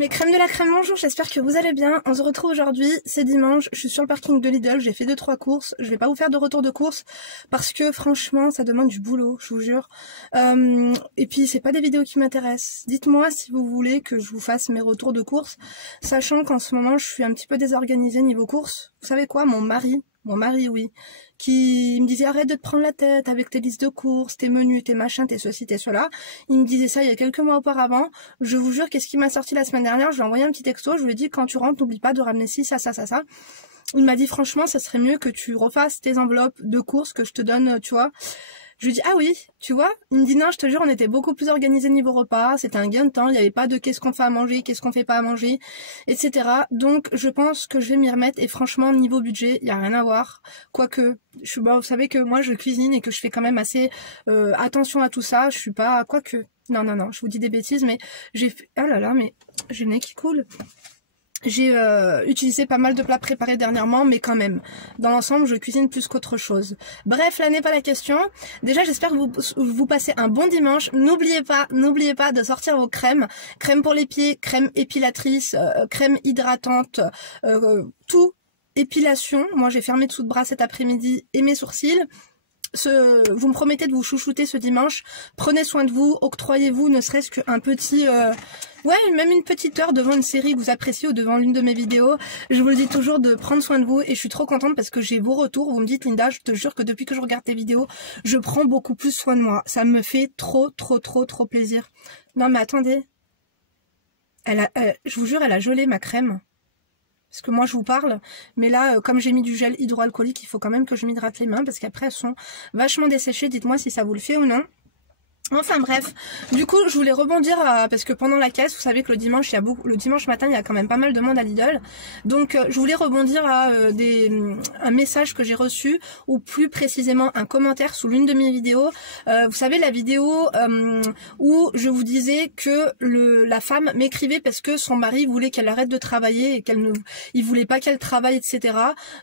Mes crèmes de la crème, bonjour, j'espère que vous allez bien. On se retrouve aujourd'hui, c'est dimanche, je suis sur le parking de Lidl, j'ai fait 2-3 courses. Je vais pas vous faire de retour de courses parce que franchement ça demande du boulot, je vous jure. Et puis c'est pas des vidéos qui m'intéressent. Dites-moi si vous voulez que je vous fasse mes retours de courses, sachant qu'en ce moment je suis un petit peu désorganisée niveau courses. Vous savez quoi, mon mari oui, qui me disait arrête de te prendre la tête avec tes listes de courses, tes menus, tes machins, tes ceci, tes cela. Il me disait ça il y a quelques mois auparavant. Je vous jure, qu'est-ce qui m'a sorti la semaine dernière? Je lui ai envoyé un petit texto, je lui ai dit quand tu rentres, n'oublie pas de ramener ci, ça. Il m'a dit franchement, ça serait mieux que tu refasses tes enveloppes de courses que je te donne, tu vois. Je lui dis ah oui, tu vois. Il me dit non, je te jure, on était beaucoup plus organisés niveau repas, c'était un gain de temps, il n'y avait pas de qu'est-ce qu'on fait à manger, qu'est-ce qu'on fait pas à manger, etc. Donc je pense que je vais m'y remettre et franchement niveau budget, il n'y a rien à voir. Quoique, vous savez que moi je cuisine et que je fais quand même assez attention à tout ça, je suis pas, quoique, non, je vous dis des bêtises, mais j'ai fait, oh là là, mais j'ai le nez qui coule. J'ai utilisé pas mal de plats préparés dernièrement, mais quand même, dans l'ensemble, je cuisine plus qu'autre chose. Bref, là n'est pas la question. Déjà, j'espère que vous passez un bon dimanche. N'oubliez pas de sortir vos crèmes. Crème pour les pieds, crème épilatrice, crème hydratante, tout épilation. Moi, j'ai fermé dessous de bras cet après-midi et mes sourcils. Vous me promettez de vous chouchouter ce dimanche. Prenez soin de vous, octroyez-vous ne serait-ce qu'un petit... ouais, même une petite heure devant une série que vous appréciez ou devant l'une de mes vidéos. Je vous le dis toujours de prendre soin de vous et je suis trop contente parce que j'ai vos retours. Vous me dites Linda, je te jure que depuis que je regarde tes vidéos, je prends beaucoup plus soin de moi. Ça me fait trop plaisir. Non mais attendez. Je vous jure, elle a gelé ma crème. Parce que moi je vous parle, mais là comme j'ai mis du gel hydroalcoolique, il faut quand même que je m'hydrate les mains parce qu'après elles sont vachement desséchées. Dites-moi si ça vous le fait ou non. Enfin bref, du coup je voulais rebondir parce que pendant la caisse, vous savez que le dimanche le dimanche matin il y a quand même pas mal de monde à Lidl, donc je voulais rebondir à un message que j'ai reçu, ou plus précisément un commentaire sous l'une de mes vidéos. Vous savez la vidéo où je vous disais que la femme m'écrivait parce que son mari voulait qu'elle arrête de travailler et il voulait pas qu'elle travaille, etc.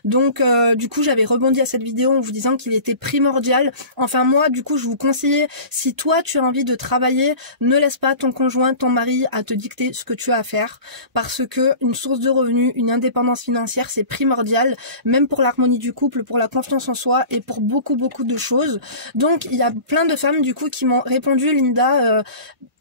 Donc du coup j'avais rebondi à cette vidéo en vous disant qu'il était primordial. Enfin moi du coup je vous conseillais, si toi tu as envie de travailler, ne laisse pas ton conjoint, ton mari à te dicter ce que tu as à faire, parce que une source de revenus, une indépendance financière, c'est primordial, même pour l'harmonie du couple, pour la confiance en soi et pour beaucoup de choses. Donc il y a plein de femmes du coup qui m'ont répondu, Linda,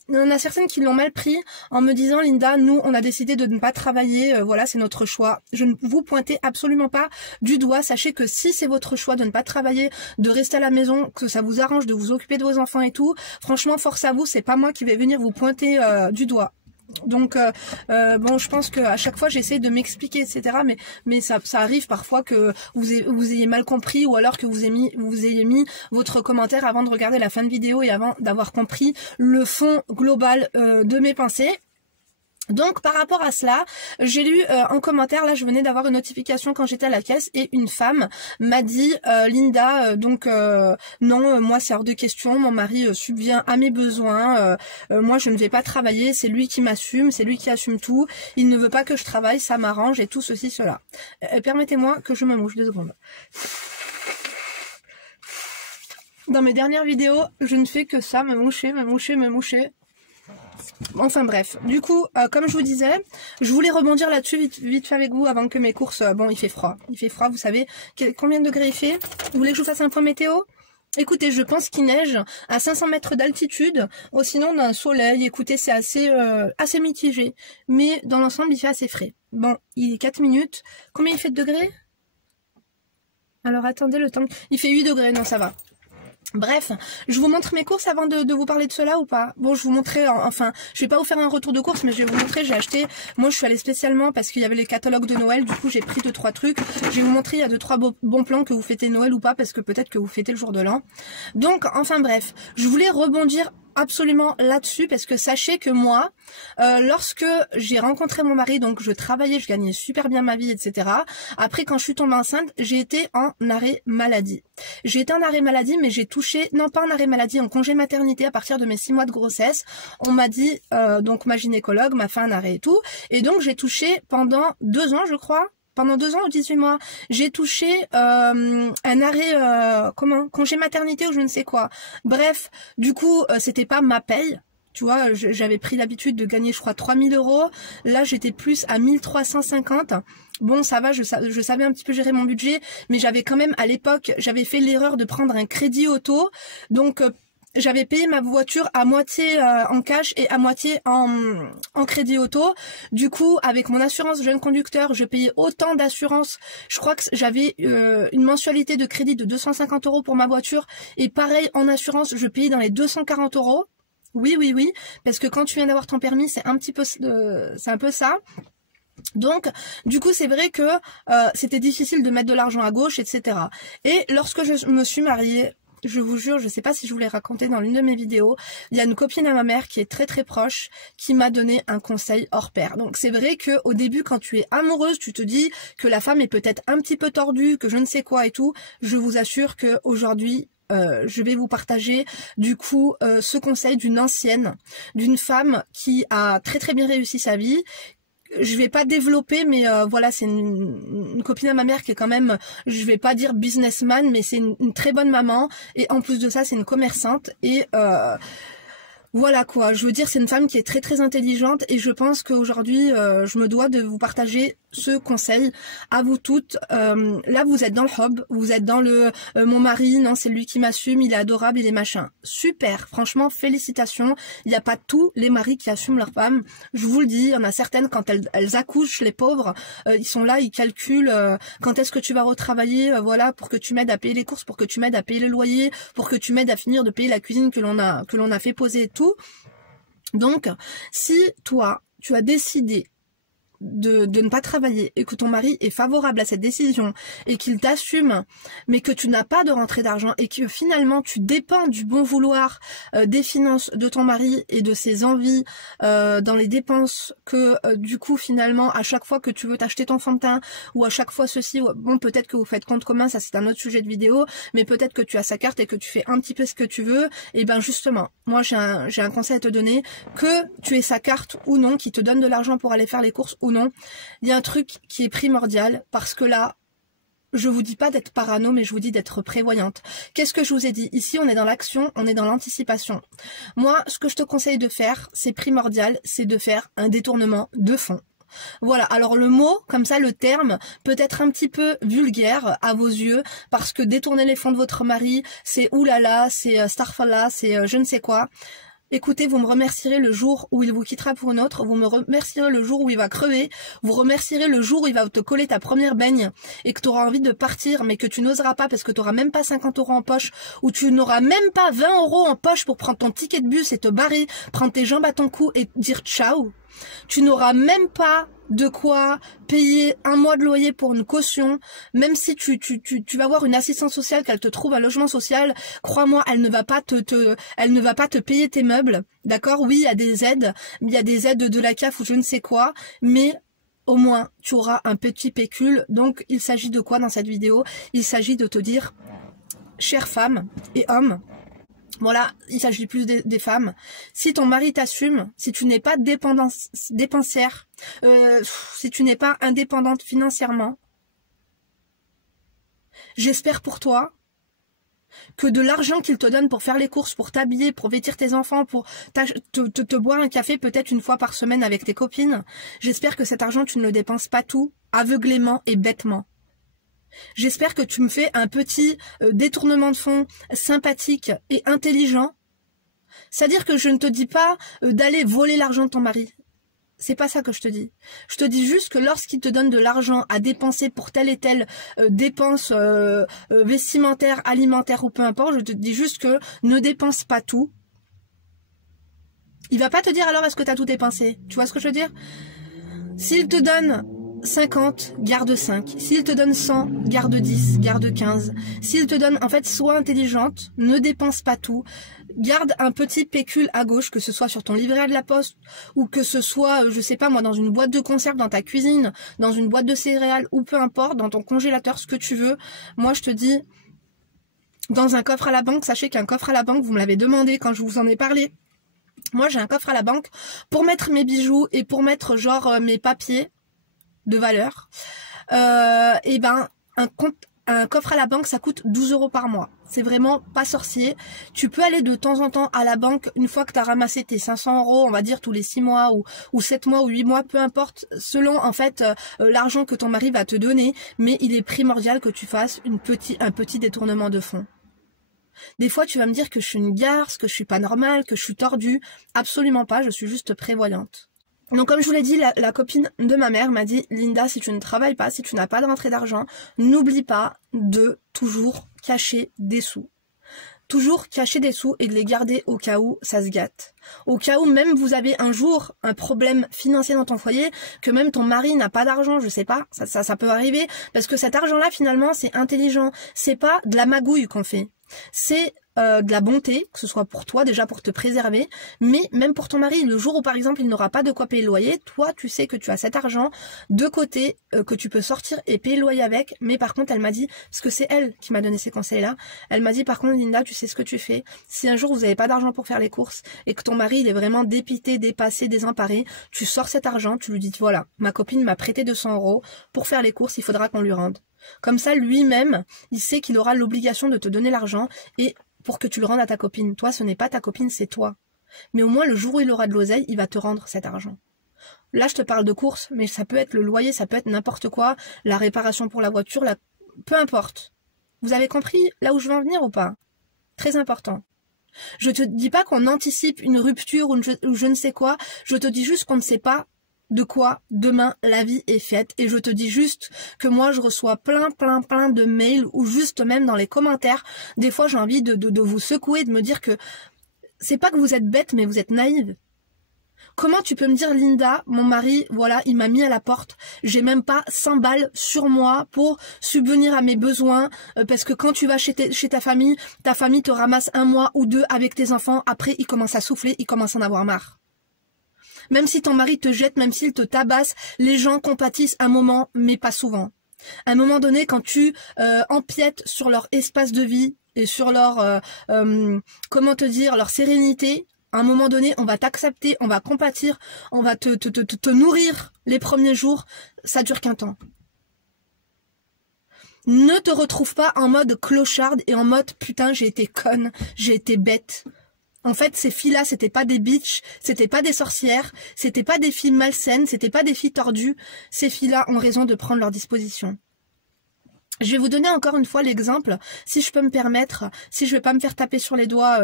il y en a certaines qui l'ont mal pris en me disant Linda, nous on a décidé de ne pas travailler, voilà c'est notre choix. Je ne vous pointais absolument pas du doigt, sachez que si c'est votre choix de ne pas travailler, de rester à la maison, que ça vous arrange de vous occuper de vos enfants et tout, franchement force à vous, c'est pas moi qui vais venir vous pointer du doigt. Donc bon, je pense que à chaque fois j'essaie de m'expliquer, etc. Mais ça arrive parfois que vous ayez mal compris, ou alors que vous ayez mis votre commentaire avant de regarder la fin de vidéo et avant d'avoir compris le fond global de mes pensées. Donc par rapport à cela, j'ai lu en commentaire, là je venais d'avoir une notification quand j'étais à la caisse et une femme m'a dit Linda, non, moi c'est hors de question, mon mari subvient à mes besoins, moi je ne vais pas travailler, c'est lui qui m'assume, c'est lui qui assume tout, il ne veut pas que je travaille, ça m'arrange et tout ceci, cela. Permettez-moi que je me mouche 2 secondes. Dans mes dernières vidéos, je ne fais que ça, me moucher. Enfin bref, du coup, comme je vous disais, je voulais rebondir là-dessus vite fait avec vous avant que mes courses... bon, il fait froid, vous savez. Combien de degrés il fait? Vous voulez que je vous fasse un point météo? Écoutez, je pense qu'il neige à 500 mètres d'altitude. Oh, sinon, on a un soleil. Écoutez, c'est assez mitigé. Mais dans l'ensemble, il fait assez frais. Bon, il est 4 minutes. Combien il fait de degrés? Alors, attendez le temps. Il fait 8 degrés, non, ça va. Bref, je vous montre mes courses avant de vous parler de cela ou pas? Bon, je vous montrerai, enfin, je vais pas vous faire un retour de course, mais je vais vous montrer, j'ai acheté, moi je suis allée spécialement parce qu'il y avait les catalogues de Noël, du coup j'ai pris 2-3 trucs, je vais vous montrer, il y a 2-3 bons plans que vous fêtez Noël ou pas, parce que peut-être que vous fêtez le jour de l'an. Donc, enfin bref, je voulais rebondir absolument là-dessus parce que sachez que moi, lorsque j'ai rencontré mon mari, donc je travaillais, je gagnais super bien ma vie, etc. Après, quand je suis tombée enceinte, j'ai été en arrêt maladie. J'ai été en arrêt maladie, mais j'ai touché, non pas en arrêt maladie, en congé maternité à partir de mes 6 mois de grossesse. On m'a dit, donc ma gynécologue m'a fait un arrêt et tout, et donc j'ai touché pendant 2 ans, je crois. Pendant 2 ans ou 18 mois, j'ai touché un arrêt, congé maternité ou je ne sais quoi. Bref, du coup, c'était pas ma paye. Tu vois, j'avais pris l'habitude de gagner, je crois, 3000 €. Là, j'étais plus à 1350. Bon, ça va, je savais un petit peu gérer mon budget, mais j'avais quand même, à l'époque, j'avais fait l'erreur de prendre un crédit auto. Donc, j'avais payé ma voiture à moitié en cash et à moitié en crédit auto. Du coup, avec mon assurance jeune conducteur, je payais autant d'assurance. Je crois que j'avais une mensualité de crédit de 250 € pour ma voiture. Et pareil, en assurance, je payais dans les 240 €. Oui, parce que quand tu viens d'avoir ton permis, c'est un peu ça. Donc, du coup, c'est vrai que c'était difficile de mettre de l'argent à gauche, etc. Et lorsque je me suis mariée, je vous jure, je sais pas si je vous l'ai raconté dans l'une de mes vidéos, il y a une copine à ma mère qui est très très proche, qui m'a donné un conseil hors pair. Donc c'est vrai que au début, quand tu es amoureuse, tu te dis que la femme est peut-être un petit peu tordue, que je ne sais quoi et tout. Je vous assure que aujourd'hui, je vais vous partager du coup ce conseil d'une ancienne, d'une femme qui a très très bien réussi sa vie. Je vais pas développer, mais voilà, c'est une copine à ma mère qui est quand même, je vais pas dire businessman, mais c'est une très bonne maman. Et en plus de ça, c'est une commerçante. Et voilà quoi, je veux dire, c'est une femme qui est très très intelligente. Et je pense qu'aujourd'hui, je me dois de vous partager ce conseil à vous toutes. Là, vous êtes dans le hub, vous êtes dans le mon mari, non, c'est lui qui m'assume, il est adorable, il est machin. Super, franchement, félicitations. Il n'y a pas tous les maris qui assument leur femme. Je vous le dis, il y en a certaines, quand elles accouchent, les pauvres, ils sont là, ils calculent quand est-ce que tu vas retravailler, voilà, pour que tu m'aides à payer les courses, pour que tu m'aides à payer le loyer, pour que tu m'aides à finir de payer la cuisine que l'on a fait poser et tout. Donc, si toi, tu as décidé de ne pas travailler et que ton mari est favorable à cette décision et qu'il t'assume, mais que tu n'as pas de rentrée d'argent et que finalement tu dépends du bon vouloir des finances de ton mari et de ses envies dans les dépenses, que du coup finalement à chaque fois que tu veux t'acheter ton fond de teint ou à chaque fois ceci, bon, peut-être que vous faites compte commun, ça c'est un autre sujet de vidéo, mais peut-être que tu as sa carte et que tu fais un petit peu ce que tu veux, et ben justement, moi j'ai un conseil à te donner, que tu aies sa carte ou non, qui te donne de l'argent pour aller faire les courses ou non, il y a un truc qui est primordial, parce que là, je vous dis pas d'être parano, mais je vous dis d'être prévoyante. Qu'est-ce que je vous ai dit? Ici, on est dans l'action, on est dans l'anticipation. Moi, ce que je te conseille de faire, c'est primordial, c'est de faire un détournement de fonds. Voilà, alors le mot, comme ça, le terme, peut être un petit peu vulgaire à vos yeux, parce que détourner les fonds de votre mari, c'est oulala, c'est starfallah, c'est je ne sais quoi. Écoutez, vous me remercierez le jour où il vous quittera pour une autre, vous me remercierez le jour où il va crever, vous remercierez le jour où il va te coller ta première baigne et que tu auras envie de partir mais que tu n'oseras pas parce que tu n'auras même pas 50 € en poche, ou tu n'auras même pas 20 € en poche pour prendre ton ticket de bus et te barrer, prendre tes jambes à ton cou et dire ciao. Tu n'auras même pas de quoi payer un mois de loyer pour une caution, même si tu vas avoir une assistante sociale, qu'elle te trouve un logement social, crois-moi, elle ne va pas te payer tes meubles, d'accord? Oui, il y a des aides de la CAF ou je ne sais quoi, mais au moins tu auras un petit pécule. Donc il s'agit de quoi dans cette vidéo? Il s'agit de te dire, chère femme et homme, voilà, il s'agit plus des femmes. Si ton mari t'assume, si tu n'es pas dépensière, si tu n'es pas indépendante financièrement, j'espère pour toi que de l'argent qu'il te donne pour faire les courses, pour t'habiller, pour vêtir tes enfants, pour te boire un café peut-être une fois par semaine avec tes copines, j'espère que cet argent, tu ne le dépenses pas tout, aveuglément et bêtement. J'espère que tu me fais un petit détournement de fonds sympathique et intelligent. C'est-à-dire que je ne te dis pas d'aller voler l'argent de ton mari. C'est pas ça que je te dis. Je te dis juste que lorsqu'il te donne de l'argent à dépenser pour telle et telle dépense vestimentaire, alimentaire ou peu importe, je te dis juste que ne dépense pas tout. Il va pas te dire alors est-ce que tu as tout dépensé. Tu vois ce que je veux dire? S'il te donne 50, garde 5. S'il te donne 100, garde 10, garde 15. S'il te donne, en fait, sois intelligente, ne dépense pas tout. Garde un petit pécule à gauche, que ce soit sur ton livret A de la poste, ou que ce soit, je sais pas moi, dans une boîte de conserve dans ta cuisine, dans une boîte de céréales, ou peu importe, dans ton congélateur, ce que tu veux. Moi, je te dis, dans un coffre à la banque, sachez qu'un coffre à la banque, vous me l'avez demandé quand je vous en ai parlé. Moi, j'ai un coffre à la banque pour mettre mes bijoux et pour mettre, genre, mes papiers de valeur. Et ben, un coffre à la banque, ça coûte 12 € par mois. c'est vraiment pas sorcier. Tu peux aller de temps en temps à la banque une fois que tu as ramassé tes 500 €, on va dire tous les 6 mois ou 7 mois ou 8 mois, peu importe, selon en fait l'argent que ton mari va te donner, mais il est primordial que tu fasses un petit détournement de fonds. Des fois, tu vas me dire que je suis une garce, que je suis pas normale, que je suis tordue. Absolument pas, je suis juste prévoyante. Donc comme je vous l'ai dit, la copine de ma mère m'a dit « Linda, si tu ne travailles pas, si tu n'as pas de rentrée d'argent, n'oublie pas de toujours cacher des sous. Toujours cacher des sous et de les garder au cas où ça se gâte. Au cas où même vous avez un jour un problème financier dans ton foyer, que même ton mari n'a pas d'argent, je sais pas, ça peut arriver, parce que cet argent-là finalement c'est intelligent, c'est pas de la magouille qu'on fait. C'est de la bonté, que ce soit pour toi déjà pour te préserver, mais même pour ton mari, le jour où par exemple il n'aura pas de quoi payer le loyer, toi tu sais que tu as cet argent de côté, que tu peux sortir et payer le loyer avec, mais par contre elle m'a dit, parce que c'est elle qui m'a donné ces conseils là, elle m'a dit par contre Linda tu sais ce que tu fais, si un jour vous n'avez pas d'argent pour faire les courses et que ton mari il est vraiment dépité, dépassé, désemparé, tu sors cet argent, tu lui dis voilà, ma copine m'a prêté 200 € pour faire les courses, il faudra qu'on lui rende. Comme ça, lui-même, il sait qu'il aura l'obligation de te donner l'argent et pour que tu le rendes à ta copine. Toi, ce n'est pas ta copine, c'est toi. Mais au moins, le jour où il aura de l'oseille, il va te rendre cet argent. Là, je te parle de courses, mais ça peut être le loyer, ça peut être n'importe quoi, la réparation pour la voiture, peu importe. Vous avez compris là où je veux en venir ou pas? Très important. Je te dis pas qu'on anticipe une rupture ou je ne sais quoi, je te dis juste qu'on ne sait pas de quoi demain la vie est faite, et je te dis juste que moi je reçois plein de mails ou juste même dans les commentaires, des fois j'ai envie de vous secouer, de me dire que c'est pas que vous êtes bête mais vous êtes naïve. Comment tu peux me dire Linda, mon mari, voilà, il m'a mis à la porte, j'ai même pas 100 balles sur moi pour subvenir à mes besoins, parce que quand tu vas chez ta famille te ramasse 1 mois ou 2 avec tes enfants, après ils commencent à souffler, ils commencent à en avoir marre. Même si ton mari te jette, même s'il te tabasse, les gens compatissent un moment, mais pas souvent. À un moment donné, quand tu empiètes sur leur espace de vie et sur leur, comment te dire, leur sérénité, à un moment donné, on va t'accepter, on va compatir, on va te nourrir les premiers jours, ça dure qu'un temps. Ne te retrouve pas en mode clocharde et en mode putain j'ai été conne, j'ai été bête. En fait, ces filles-là, c'était pas des bitches, c'était pas des sorcières, c'était pas des filles malsaines, c'était pas des filles tordues. Ces filles-là ont raison de prendre leur disposition. Je vais vous donner encore une fois l'exemple, si je peux me permettre, si je vais pas me faire taper sur les doigts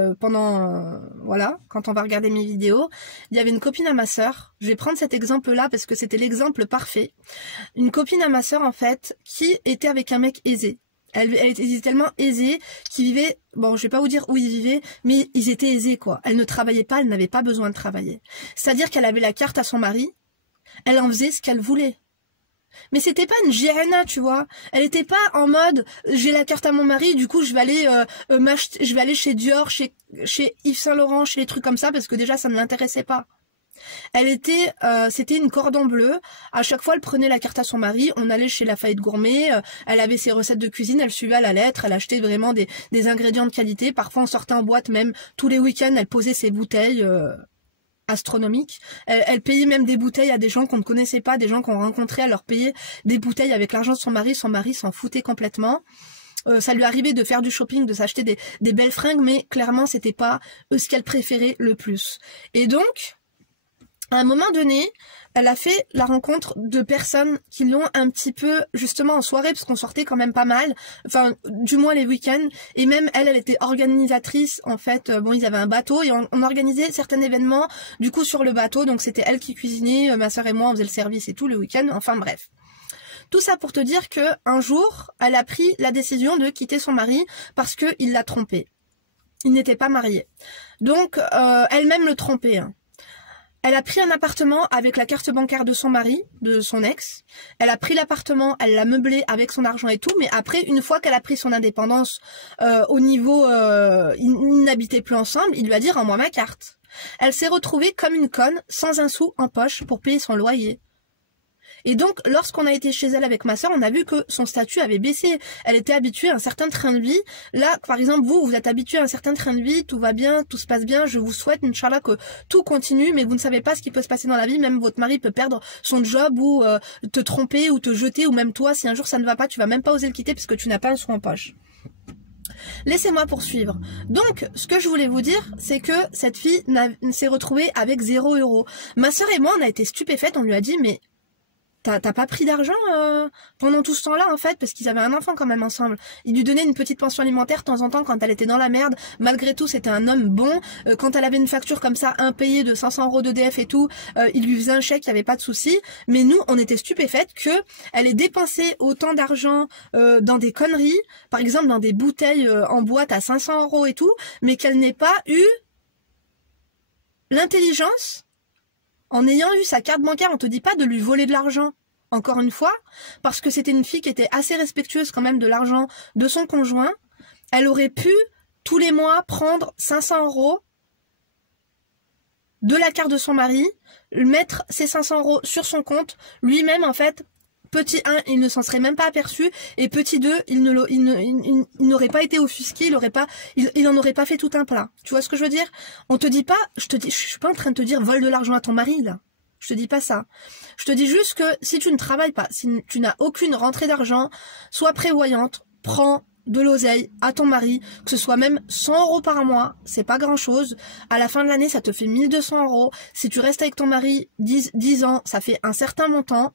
voilà, quand on va regarder mes vidéos. Il y avait une copine à ma sœur, je vais prendre cet exemple-là parce que c'était l'exemple parfait. Une copine à ma sœur, en fait, qui était avec un mec aisé. Elle était tellement aisée qu'ils vivaient, bon, je vais pas vous dire où ils vivaient, mais ils étaient aisés, quoi. Elle ne travaillait pas, elle n'avait pas besoin de travailler. C'est-à-dire qu'elle avait la carte à son mari, elle en faisait ce qu'elle voulait. Mais c'était pas une Gianna, tu vois. Elle était pas en mode, j'ai la carte à mon mari, du coup je vais aller chez Dior, chez Yves Saint Laurent, chez les trucs comme ça, parce que déjà ça ne l'intéressait pas. Elle était, c'était une cordon bleu. À chaque fois, elle prenait la carte à son mari. On allait chez Lafayette Gourmet. Elle avait ses recettes de cuisine. Elle suivait à la lettre. Elle achetait vraiment des ingrédients de qualité. Parfois, on sortait en boîte même tous les week-ends. Elle posait ses bouteilles astronomiques. Elle payait même des bouteilles à des gens qu'on ne connaissait pas, des gens qu'on rencontrait. Elle leur payait des bouteilles avec l'argent de son mari. Son mari s'en foutait complètement. Ça lui arrivait de faire du shopping, de s'acheter des belles fringues, mais clairement, c'était pas ce qu'elle préférait le plus. Et donc, à un moment donné, elle a fait la rencontre de personnes qui l'ont un petit peu, justement en soirée, parce qu'on sortait quand même pas mal, enfin, du moins les week-ends, et même elle était organisatrice, en fait, bon, ils avaient un bateau, et on organisait certains événements, du coup, sur le bateau, donc c'était elle qui cuisinait, ma soeur et moi, on faisait le service et tout le week-end, enfin bref. Tout ça pour te dire que un jour, elle a pris la décision de quitter son mari, parce qu'il l'a trompée. Il n'était pas marié. Donc, elle-même le trompait, hein. Elle a pris un appartement avec la carte bancaire de son mari, de son ex. Elle a pris l'appartement, elle l'a meublé avec son argent et tout. Mais après, une fois qu'elle a pris son indépendance au niveau... ils n'habitaient plus ensemble, il lui a dit « rends-moi ma carte ». Elle s'est retrouvée comme une conne, sans un sou en poche pour payer son loyer. Et donc, lorsqu'on a été chez elle avec ma soeur, on a vu que son statut avait baissé. Elle était habituée à un certain train de vie. Là, par exemple, vous êtes habitué à un certain train de vie, tout va bien, tout se passe bien. Je vous souhaite, Inch'Allah, que tout continue, mais vous ne savez pas ce qui peut se passer dans la vie. Même votre mari peut perdre son job ou te tromper ou te jeter, ou même toi, si un jour ça ne va pas, tu vas même pas oser le quitter parce que tu n'as pas un sou en poche. Laissez-moi poursuivre. Donc, ce que je voulais vous dire, c'est que cette fille s'est retrouvée avec 0 €. Ma sœur et moi, on a été stupéfaites, on lui a dit, mais t'as pas pris d'argent pendant tout ce temps-là, en fait, parce qu'ils avaient un enfant quand même ensemble. Il lui donnait une petite pension alimentaire de temps en temps quand elle était dans la merde. Malgré tout, c'était un homme bon. Quand elle avait une facture comme ça, impayée de 500 € d'EDF et tout, il lui faisait un chèque, il n'y avait pas de souci. Mais nous, on était stupéfaites que elle ait dépensé autant d'argent dans des conneries, par exemple dans des bouteilles en boîte à 500 € et tout, mais qu'elle n'ait pas eu l'intelligence. En ayant eu sa carte bancaire, on te dit pas de lui voler de l'argent. Encore une fois, parce que c'était une fille qui était assez respectueuse quand même de l'argent de son conjoint, elle aurait pu tous les mois prendre 500 € de la carte de son mari, mettre ces 500 € sur son compte, lui-même en fait, petit 1, il ne s'en serait même pas aperçu, et petit 2, il n'aurait pas été offusqué, il en aurait pas fait tout un plat. Tu vois ce que je veux dire? On te dit pas, je suis pas en train de te dire vole de l'argent à ton mari, là. Je te dis pas ça. Je te dis juste que si tu ne travailles pas, si tu n'as aucune rentrée d'argent, sois prévoyante, prends de l'oseille à ton mari, que ce soit même 100 € par mois, c'est pas grand chose. À la fin de l'année, ça te fait 1200 €. Si tu restes avec ton mari 10 ans, ça fait un certain montant.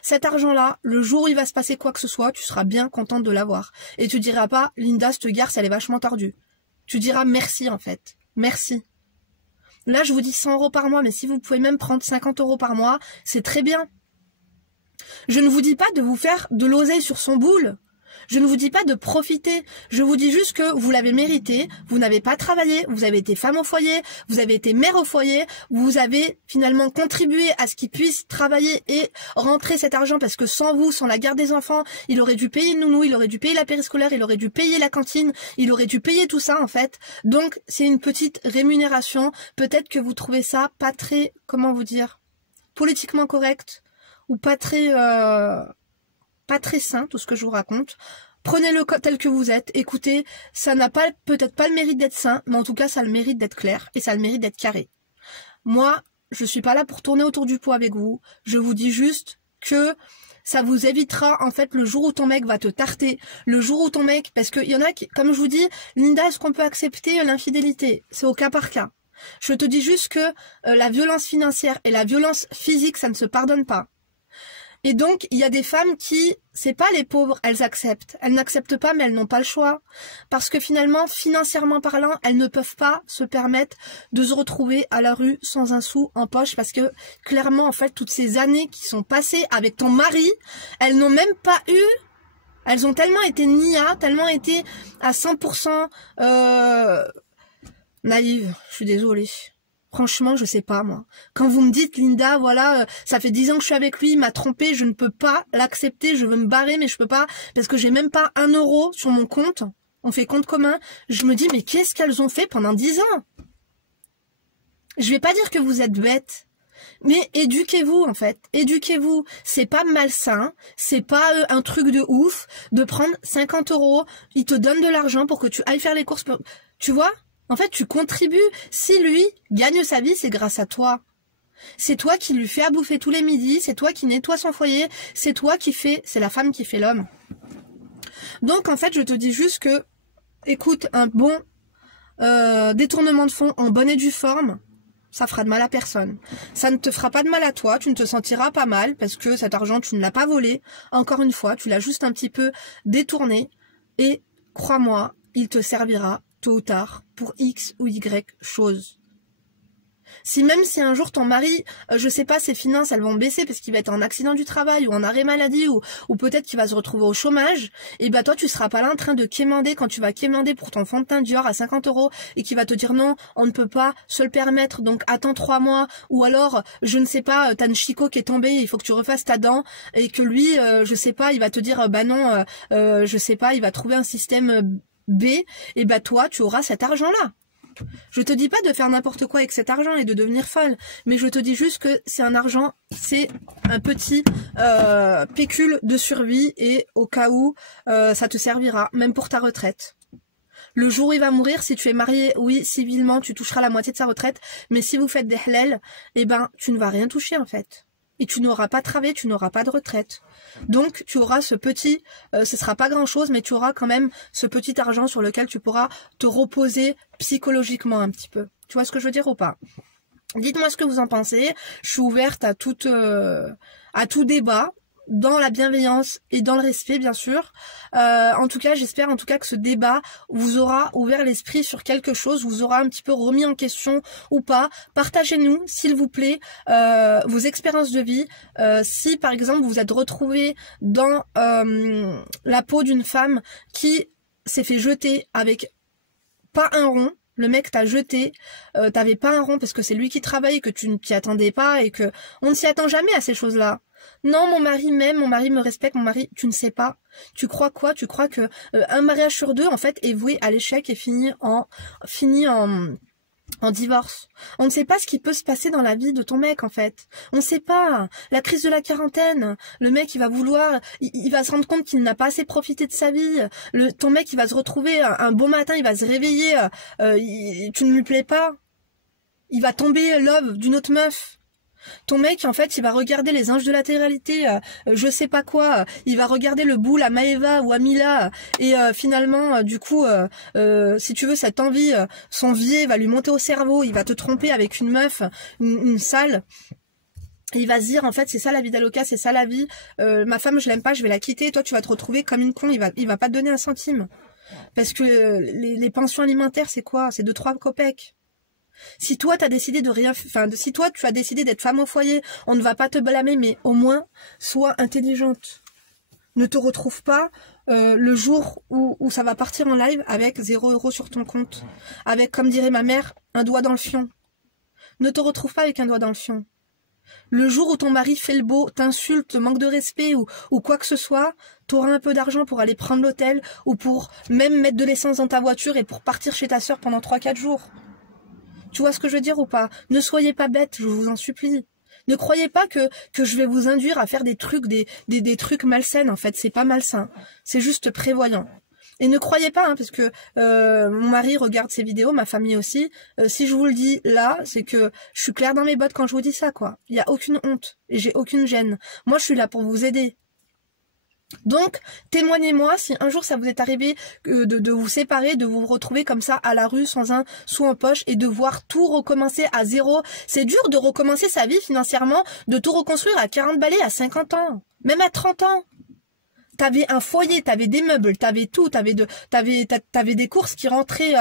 Cet argent-là, le jour où il va se passer quoi que ce soit, tu seras bien contente de l'avoir. Et tu diras pas, Linda, cette garce, elle est vachement tordue. Tu diras merci, en fait. Merci. Là, je vous dis 100 € par mois, mais si vous pouvez même prendre 50 € par mois, c'est très bien. Je ne vous dis pas de vous faire de l'oseille sur son boule. Je ne vous dis pas de profiter, je vous dis juste que vous l'avez mérité, vous n'avez pas travaillé, vous avez été femme au foyer, vous avez été mère au foyer, vous avez finalement contribué à ce qu'il puisse travailler et rentrer cet argent parce que sans vous, sans la garde des enfants, il aurait dû payer le nounou, il aurait dû payer la périscolaire, il aurait dû payer la cantine, il aurait dû payer tout ça en fait. Donc c'est une petite rémunération, peut-être que vous trouvez ça pas très, comment vous dire, politiquement correct ou pas très sain, tout ce que je vous raconte. Prenez-le tel que vous êtes, écoutez, ça n'a pas peut-être pas le mérite d'être sain, mais en tout cas ça a le mérite d'être clair et ça a le mérite d'être carré. Moi, je suis pas là pour tourner autour du pot avec vous, je vous dis juste que ça vous évitera en fait le jour où ton mec va te tarter, le jour où ton mec, parce qu'il y en a qui, comme je vous dis, Linda, est-ce qu'on peut accepter l'infidélité? C'est au cas par cas. Je te dis juste que la violence financière et la violence physique, ça ne se pardonne pas. Et donc, il y a des femmes qui, c'est pas les pauvres, elles acceptent. Elles n'acceptent pas, mais elles n'ont pas le choix. Parce que finalement, financièrement parlant, elles ne peuvent pas se permettre de se retrouver à la rue sans un sou en poche. Parce que, clairement, en fait, toutes ces années qui sont passées avec ton mari, elles n'ont même pas eu, elles ont tellement été niais, tellement été à 100% naïves. Je suis désolée. Franchement, je sais pas, moi. Quand vous me dites, Linda, voilà, ça fait 10 ans que je suis avec lui, il m'a trompé, je ne peux pas l'accepter, je veux me barrer, mais je peux pas, parce que j'ai même pas 1 € sur mon compte. On fait compte commun. Je me dis, mais qu'est-ce qu'elles ont fait pendant 10 ans? Je vais pas dire que vous êtes bêtes, mais éduquez-vous, en fait. Éduquez-vous. C'est pas malsain, c'est pas un truc de ouf de prendre 50 €, il te donne de l'argent pour que tu ailles faire les courses. Tu vois? En fait, tu contribues. Si lui gagne sa vie, c'est grâce à toi. C'est toi qui lui fais à bouffer tous les midis, c'est toi qui nettoie son foyer, c'est toi qui fais, c'est la femme qui fait l'homme. Donc, en fait, je te dis juste que, écoute, un bon détournement de fonds en bonne et due forme, ça fera de mal à personne. Ça ne te fera pas de mal à toi, tu ne te sentiras pas mal, parce que cet argent, tu ne l'as pas volé. Encore une fois, tu l'as juste un petit peu détourné, et crois-moi, il te servira tôt ou tard, pour X ou Y chose. Si même si un jour ton mari, je sais pas, ses finances, elles vont baisser parce qu'il va être en accident du travail ou en arrêt maladie ou peut-être qu'il va se retrouver au chômage, et bah toi tu seras pas là en train de quémander quand tu vas quémander pour ton fond de teint Dior à 50 € et qui va te dire non, on ne peut pas se le permettre, donc attends 3 mois, ou alors, je ne sais pas, t'as une chicot qui est tombée, il faut que tu refasses ta dent, et que lui, je sais pas, il va te dire bah non, je sais pas, il va trouver un système B, et bah toi tu auras cet argent-là. Je te dis pas de faire n'importe quoi avec cet argent et de devenir folle, mais je te dis juste que c'est un argent, c'est un petit pécule de survie et au cas où ça te servira, même pour ta retraite. Le jour où il va mourir, si tu es marié, oui, civilement, tu toucheras la moitié de sa retraite, mais si vous faites des halal, eh ben, tu ne vas rien toucher en fait. et tu n'auras pas travaillé, tu n'auras pas de retraite. Donc tu auras ce petit, ce sera pas grand chose, mais tu auras quand même ce petit argent sur lequel tu pourras te reposer psychologiquement un petit peu. Tu vois ce que je veux dire ou pas? Dites-moi ce que vous en pensez. Je suis ouverte à tout débat, dans la bienveillance et dans le respect, bien sûr. En tout cas, j'espère en tout cas que ce débat vous aura ouvert l'esprit sur quelque chose, vous aura un petit peu remis en question ou pas. Partagez-nous, s'il vous plaît, vos expériences de vie. Si, par exemple, vous vous êtes retrouvé dans la peau d'une femme qui s'est fait jeter avec pas un rond, le mec t'a jeté, t'avais pas un rond parce que c'est lui qui travaille, que tu ne t'y attendais pas et que on ne s'y attend jamais à ces choses-là. Non, mon mari m'aime, mon mari me respecte, mon mari, tu ne sais pas. Tu crois quoi? Tu crois que un mariage sur 2 en fait est voué à l'échec et finit en divorce. On ne sait pas ce qui peut se passer dans la vie de ton mec en fait. On ne sait pas. La crise de la quarantaine, le mec il va vouloir, il va se rendre compte qu'il n'a pas assez profité de sa vie. Ton mec il va se retrouver un bon matin, il va se réveiller, tu ne lui plais pas. Il va tomber love d'une autre meuf. Ton mec, en fait, il va regarder les anges de la télé-réalité, je sais pas quoi, il va regarder le boule à Maëva ou à Mila, et finalement, du coup, si tu veux, cette envie, son biais va lui monter au cerveau, il va te tromper avec une meuf, une sale, et il va se dire, en fait, c'est ça la vie d'Aloca, c'est ça la vie, ma femme, je l'aime pas, je vais la quitter, et toi, tu vas te retrouver comme une con, il va pas te donner un centime. Parce que les pensions alimentaires, c'est quoi? C'est 2-3 copecks. Si toi t'as décidé de rien, si toi tu as décidé d'être femme au foyer, on ne va pas te blâmer, mais au moins sois intelligente. Ne te retrouve pas le jour où ça va partir en live avec 0 € sur ton compte, avec, comme dirait ma mère, un doigt dans le fion. Ne te retrouve pas avec un doigt dans le fion. Le jour où ton mari fait le beau, t'insulte, te manque de respect ou quoi que ce soit, t'auras un peu d'argent pour aller prendre l'hôtel ou pour même mettre de l'essence dans ta voiture et pour partir chez ta sœur pendant 3-4 jours. Tu vois ce que je veux dire ou pas? Ne soyez pas bêtes, je vous en supplie. Ne croyez pas que je vais vous induire à faire des trucs, des trucs malsains. En fait, c'est pas malsain. C'est juste prévoyant. Et ne croyez pas, hein, parce que mon mari regarde ces vidéos, ma famille aussi. Si je vous le dis là, c'est que je suis claire dans mes bottes quand je vous dis ça, quoi. Il y a aucune honte et j'ai aucune gêne. Moi, je suis là pour vous aider. Donc, témoignez-moi si un jour ça vous est arrivé de vous séparer, de vous retrouver comme ça à la rue sans un sou en poche et de voir tout recommencer à 0. C'est dur de recommencer sa vie financièrement, de tout reconstruire à 40 balais, à 50 ans, même à 30 ans. T'avais un foyer, t'avais des meubles, t'avais tout, t'avais des courses qui rentraient...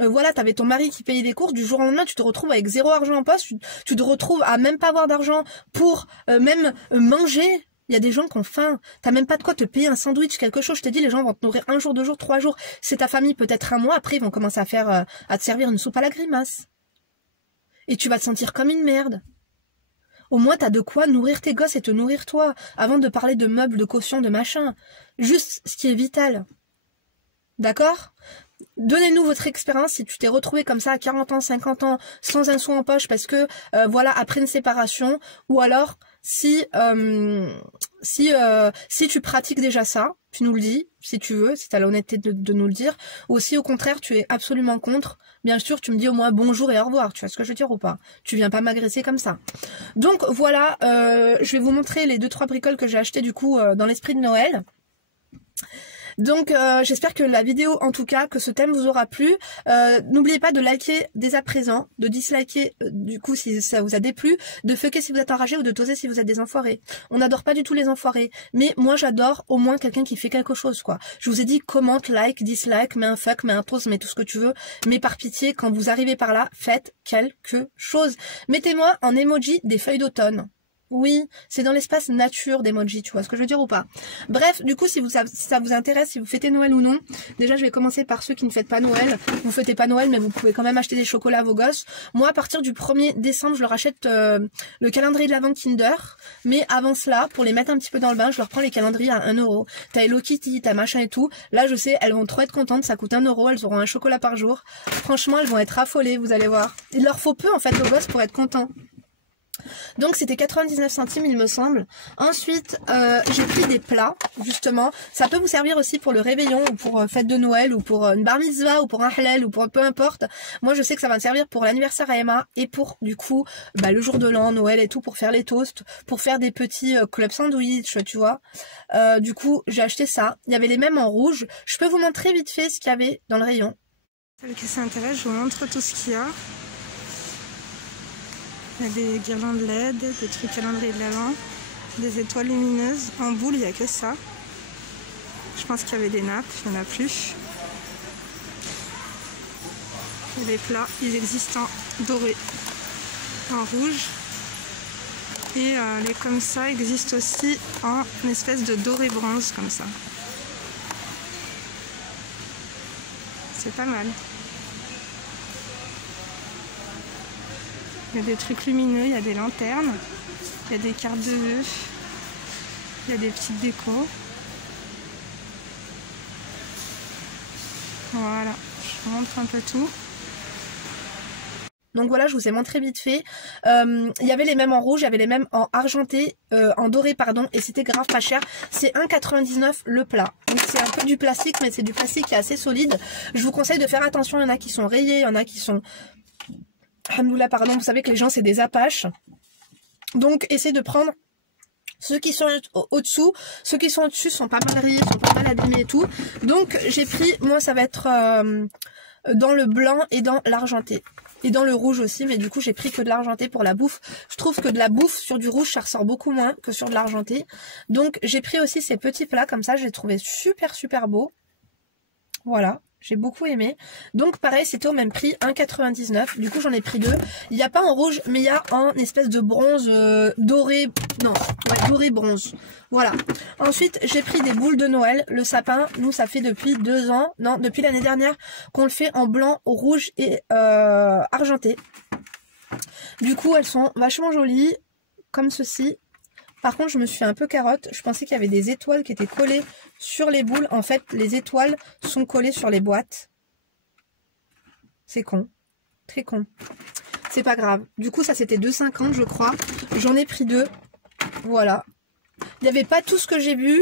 voilà, t'avais ton mari qui payait des courses, du jour au lendemain, tu te retrouves avec 0 argent en poche, tu te retrouves à même pas avoir d'argent pour même manger. Il y a des gens qui ont faim. T'as même pas de quoi te payer un sandwich, quelque chose. Je t'ai dit, les gens vont te nourrir 1 jour, 2 jours, 3 jours. C'est ta famille, peut-être 1 mois. Après, ils vont commencer à te servir une soupe à la grimace. Et tu vas te sentir comme une merde. Au moins, t'as de quoi nourrir tes gosses et te nourrir toi. Avant de parler de meubles, de caution, de machin. Juste ce qui est vital. D'accord ? Donnez-nous votre expérience si tu t'es retrouvé comme ça à 40 ans, 50 ans, sans un sou en poche parce que, voilà, après une séparation, ou alors si tu pratiques déjà ça, tu nous le dis, si tu veux, si tu as l'honnêteté de nous le dire, ou si au contraire tu es absolument contre, bien sûr tu me dis au moins bonjour et au revoir, tu vois ce que je veux dire ou pas? Tu viens pas m'agresser comme ça. Donc voilà, je vais vous montrer les 2-3 bricoles que j'ai achetées du coup dans l'esprit de Noël. Donc j'espère que la vidéo, en tout cas, que ce thème vous aura plu. N'oubliez pas de liker dès à présent, de disliker du coup si ça vous a déplu, de fucker si vous êtes enragé ou de toser si vous êtes des enfoirés. On n'adore pas du tout les enfoirés, mais moi j'adore au moins quelqu'un qui fait quelque chose, quoi. Je vous ai dit commente, like, dislike, mets un fuck, mets un pause, mets tout ce que tu veux, mais par pitié, quand vous arrivez par là, faites quelque chose. Mettez-moi en emoji des feuilles d'automne. Oui, c'est dans l'espace nature d'emoji, tu vois ce que je veux dire ou pas? Bref, du coup, si ça vous intéresse, si vous fêtez Noël ou non, déjà je vais commencer par ceux qui ne fêtent pas Noël. Vous fêtez pas Noël, mais vous pouvez quand même acheter des chocolats à vos gosses. Moi, à partir du 1er décembre, je leur achète le calendrier de l'Avent Kinder. Mais avant cela, pour les mettre un petit peu dans le bain, je leur prends les calendriers à 1 €. T'as Hello Kitty, t'as machin et tout. Là, je sais, elles vont trop être contentes, ça coûte 1 €, elles auront un chocolat par jour. Franchement, elles vont être affolées, vous allez voir. Il leur faut peu, en fait, aux gosses pour être contents. Donc c'était 99 centimes il me semble. Ensuite j'ai pris des plats justement. Ça peut vous servir aussi pour le réveillon ou pour fête de Noël ou pour une bar mitzvah ou pour un halal ou pour peu importe. Moi je sais que ça va me servir pour l'anniversaire à Emma et pour du coup le jour de l'an, Noël et tout, pour faire les toasts, pour faire des petits club sandwich, tu vois. Du coup j'ai acheté ça. Il y avait les mêmes en rouge. Je peux vous montrer vite fait ce qu'il y avait dans le rayon. Celle qui s'intéresse, je vous montre tout ce qu'il y a. Il y a des guirlandes LED, des trucs calendrier de l'Avent, des étoiles lumineuses. En boule, il n'y a que ça. Je pense qu'il y avait des nappes, il n'y en a plus. Et les plats, ils existent en doré, en rouge. Et les comme ça existent aussi en espèce de doré bronze, comme ça. C'est pas mal. Il y a des trucs lumineux, il y a des lanternes, il y a des cartes de vœux, il y a des petites décos. Voilà, je vous montre un peu tout. Donc voilà, je vous ai montré vite fait. Il y avait les mêmes en rouge, il y avait les mêmes en argenté, en doré pardon, et c'était grave pas cher. C'est 1,99 le plat. Donc c'est un peu du plastique, mais c'est du plastique qui est assez solide. Je vous conseille de faire attention, il y en a qui sont rayés, il y en a qui sont... Alhamdoulilah, pardon, vous savez que les gens c'est des apaches. Donc essayez de prendre ceux qui sont au-dessous. Ceux qui sont au-dessus sont pas mal rayés, sont pas mal abîmés et tout. Donc j'ai pris, moi ça va être dans le blanc et dans l'argenté. Et dans le rouge aussi, mais du coup j'ai pris que de l'argenté pour la bouffe. Je trouve que de la bouffe sur du rouge ça ressort beaucoup moins que sur de l'argenté. Donc j'ai pris aussi ces petits plats comme ça, je les trouvais super beaux. Voilà. J'ai beaucoup aimé. Donc pareil, c'était au même prix, 1,99. Du coup, j'en ai pris deux. Il n'y a pas en rouge, mais il y a en espèce de bronze doré. Non, ouais, doré bronze. Voilà. Ensuite, j'ai pris des boules de Noël. Le sapin, nous, ça fait depuis 2 ans. Non, depuis l'année dernière qu'on le fait en blanc, rouge et argenté. Du coup, elles sont vachement jolies, comme ceci. Par contre, je me suis fait un peu carotte. Je pensais qu'il y avait des étoiles qui étaient collées sur les boules. En fait, les étoiles sont collées sur les boîtes. C'est con. Très con. C'est pas grave. Du coup, ça c'était 2,50 je crois. J'en ai pris 2. Voilà. Il n'y avait pas tout ce que j'ai vu.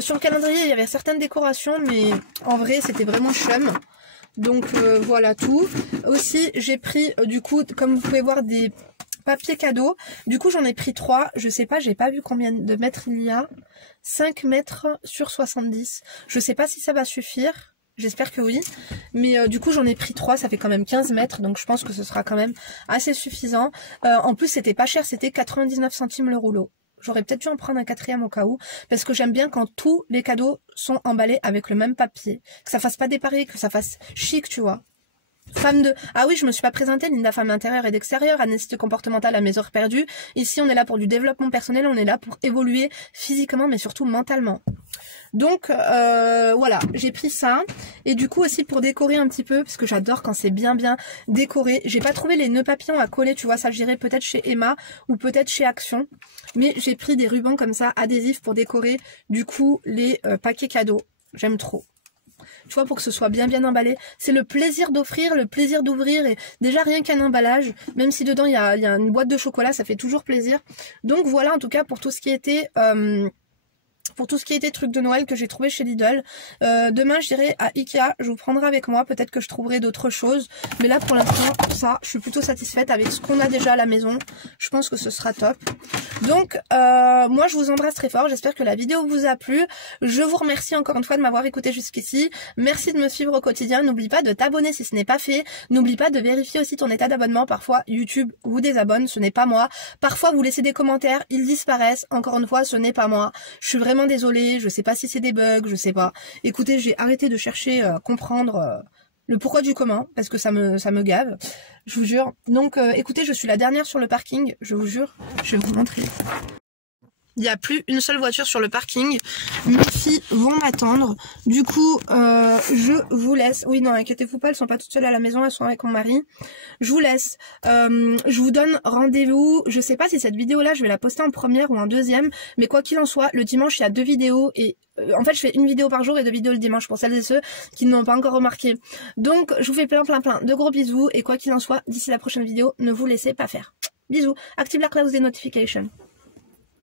Sur le calendrier, il y avait certaines décorations, mais en vrai, c'était vraiment chum. Donc voilà tout. Aussi, j'ai pris du coup, comme vous pouvez voir, des... papier cadeau. Du coup, j'en ai pris 3. Je sais pas, j'ai pas vu combien de mètres il y a. 5 mètres sur 70. Je sais pas si ça va suffire. J'espère que oui. Mais du coup, j'en ai pris 3. Ça fait quand même 15 mètres. Donc, je pense que ce sera quand même assez suffisant. En plus, c'était pas cher. C'était 99 centimes le rouleau. J'aurais peut-être dû en prendre un 4e au cas où. Parce que j'aime bien quand tous les cadeaux sont emballés avec le même papier. Que ça fasse pas dépareillé, que ça fasse chic, tu vois. Femme de... Ah oui, je me suis pas présentée, Linda, femme d'intérieur et d'extérieur, analyste comportementale à mes heures perdues. Ici, on est là pour du développement personnel, on est là pour évoluer physiquement, mais surtout mentalement. Donc, voilà, j'ai pris ça. Et du coup, aussi pour décorer un petit peu, parce que j'adore quand c'est bien décoré. J'ai pas trouvé les nœuds papillons à coller, tu vois, ça j'irais peut-être chez Emma ou peut-être chez Action. Mais j'ai pris des rubans comme ça, adhésifs, pour décorer, du coup, les paquets cadeaux. J'aime trop. Tu vois, pour que ce soit bien emballé. C'est le plaisir d'offrir, le plaisir d'ouvrir. Et déjà, rien qu'un emballage, même si dedans, il y a une boîte de chocolat, ça fait toujours plaisir. Donc voilà, en tout cas, pour tout ce qui était... trucs de Noël que j'ai trouvé chez Lidl. Demain, j'irai à Ikea. Je vous prendrai avec moi. Peut-être que je trouverai d'autres choses. Mais là, pour l'instant, ça, je suis plutôt satisfaite avec ce qu'on a déjà à la maison. Je pense que ce sera top. Donc, moi, je vous embrasse très fort. J'espère que la vidéo vous a plu. Je vous remercie encore une fois de m'avoir écouté jusqu'ici. Merci de me suivre au quotidien. N'oublie pas de t'abonner si ce n'est pas fait. N'oublie pas de vérifier aussi ton état d'abonnement. Parfois, YouTube vous désabonne. Ce n'est pas moi. Parfois, vous laissez des commentaires. Ils disparaissent. Encore une fois, ce n'est pas moi. Je suis vraiment désolée, je sais pas si c'est des bugs, je sais pas. Écoutez, j'ai arrêté de chercher à comprendre le pourquoi du comment, parce que ça me gave, je vous jure. Donc écoutez, je suis la dernière sur le parking, je vous jure, je vais vous montrer. Il n'y a plus une seule voiture sur le parking. Mes filles vont m'attendre. Du coup, je vous laisse. Oui, non, inquiétez-vous pas, elles sont pas toutes seules à la maison, elles sont avec mon mari. Je vous laisse. Je vous donne rendez-vous. Je sais pas si cette vidéo-là, je vais la poster en première ou en deuxième. Mais quoi qu'il en soit, le dimanche, il y a 2 vidéos. Et en fait, je fais une vidéo par jour et 2 vidéos le dimanche pour celles et ceux qui ne m'ont pas encore remarqué. Donc, je vous fais plein de gros bisous. Et quoi qu'il en soit, d'ici la prochaine vidéo, ne vous laissez pas faire. Bisous. Active la cloche des notifications.